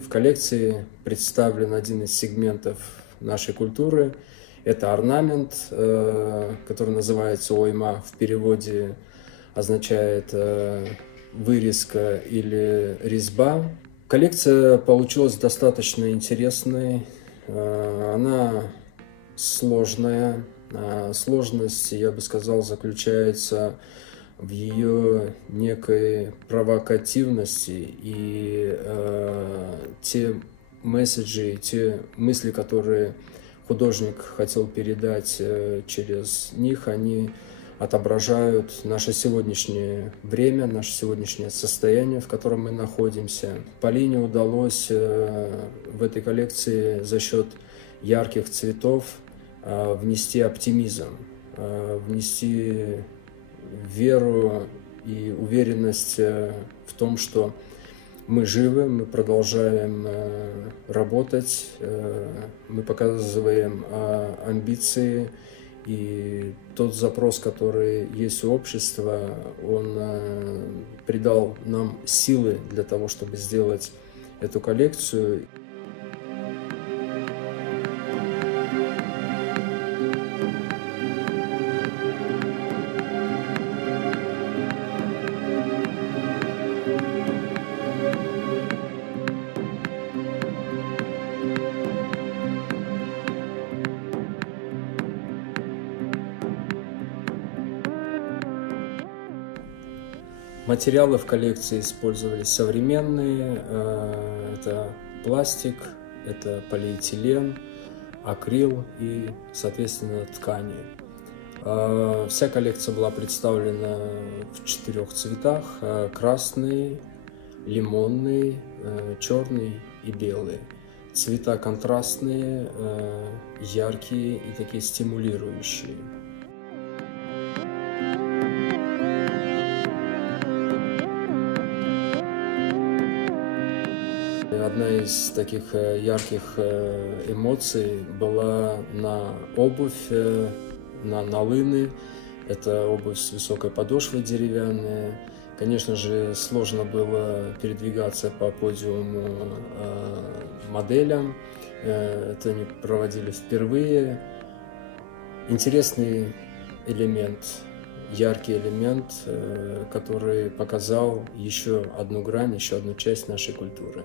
в коллекции представлен один из сегментов нашей культуры. Это орнамент, который называется ойма, в переводе означает вырезка или резьба. Коллекция получилась достаточно интересной, она сложная. Сложность, я бы сказал, заключается в ее некой провокативности и те месседжи, те мысли, которые художник хотел передать через них, они отображают наше сегодняшнее время, наше сегодняшнее состояние, в котором мы находимся. Полине удалось в этой коллекции за счет ярких цветов внести оптимизм, внести веру и уверенность в том, что мы живы, мы продолжаем работать, мы показываем амбиции, и тот запрос, который есть у общества, он придал нам силы для того, чтобы сделать эту коллекцию. Материалы в коллекции использовались современные, это пластик, это полиэтилен, акрил и, соответственно, ткани. Вся коллекция была представлена в 4 цветах: красный, лимонный, черный и белый. Цвета контрастные, яркие и такие стимулирующие. Одна из таких ярких эмоций была на обувь, на налыны. Это обувь с высокой подошвой деревянная. Конечно же, сложно было передвигаться по подиуму моделям. Это они проводили впервые. Интересный элемент, яркий элемент, который показал еще одну грань, еще одну часть нашей культуры.